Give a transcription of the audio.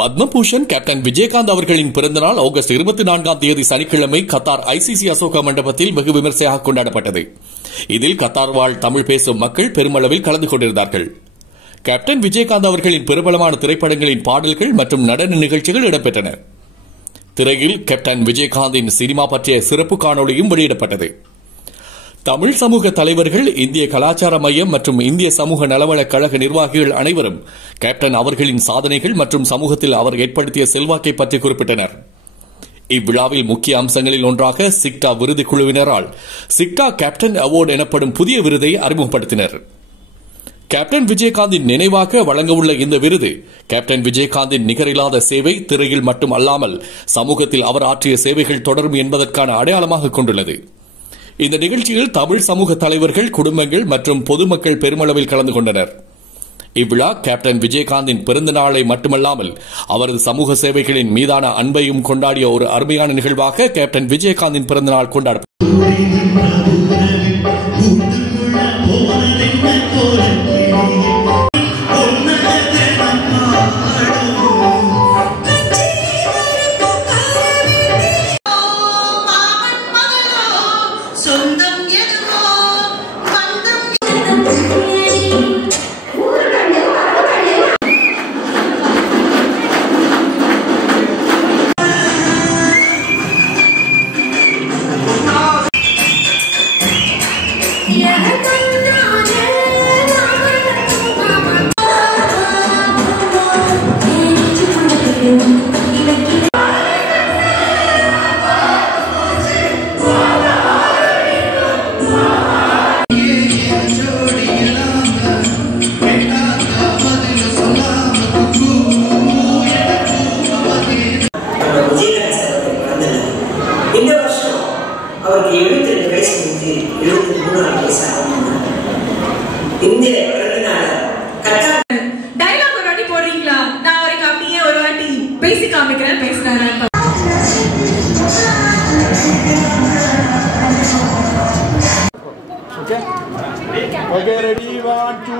Padma Bhushan captain Vijayakanth அவர்களின் பிறந்தநாள் August 24ஆம் தேதி சனிக்கிழமை கத்தார் ஐசிசி அசோகா மண்டபத்தில் வெகு விமர்சையாக கொண்டாடப்பட்டது. இதில் கத்தார் வாழ் தமிழ் பேசும் மக்கள் பெருமளவில் கலந்து கொண்டிருந்தார்கள். கேப்டன் விஜயகாந்த் அவர்களின் பிரபலமான திரைப்படங்களின் பாடல்கள் மற்றும் நடன நிகழ்ச்சிகள் இடம்பெற்றன. திரையில் கேப்டன் விஜயகாந்தின் சினிமா பற்றிய சிறப்பு காணொளியும் வெளியிடப்பட்டது. தமிழ் சமூக தலைவர்கள், இந்திய கலாச்சார மையம் மற்றும் இந்திய சமூக நலவளக் கழக நிர்வாகிகள் அனைவரும் கேப்டன் அவர்களின் சாதனைகள் மற்றும் சமூகத்தில் அவர் ஏற்படுத்திய செல்வாக்கை பற்றி குறிப்பிட்டனர். இவ்விழாவில் முக்கிய அம்சங்களில் ஒன்றாக சிக்டா விருது குழுவினரால் சிக்டா கேப்டன் அவார்டு எனப்படும் புதிய விருதை அறிமுகப்படுத்தினர். கேப்டன் விஜயகாந்தின் நினைவாக வழங்கவுள்ள இந்த விருது கேப்டன் விஜயகாந்தின் நிகரில்லாத சேவை திரையில் மட்டும் அல்லாமல் சமூகத்தில் அவர் ஆற்றிய சேவைகள் தொடரும் என்பதற்கான அடையாளமாக கொண்டுள்ளது. இந்த நிகழ்ச்சியில் தமிழ் சமூக தலைவர்கள், குடும்பங்கள் மற்றும் பொதுமக்கள் பெருமளவில் கலந்து கொண்டனர். இவ்விழா கேப்டன் விஜயகாந்தின் பிறந்த நாளை மட்டுமல்லாமல் அவரது சமூக சேவைகளின் மீதான அன்பையும் கொண்டாடிய ஒரு அருமையான நிகழ்வாக கேப்டன் விஜயகாந்தின் பிறந்த நாள் கொண்டாடப்பட்டது. இந்த வருஷம் அவருக்கு 72 வயசு முடிஞ்சு 73 வயசாக இந்த பிறந்தநாள டைலாக் ஒரு வாட்டி போடுறீங்களா? நான் அவருக்கு அப்படியே ஒரு வாட்டி பேசி காமிக்கிறேன். பேசுறாரு. Okay, ready? 1, 2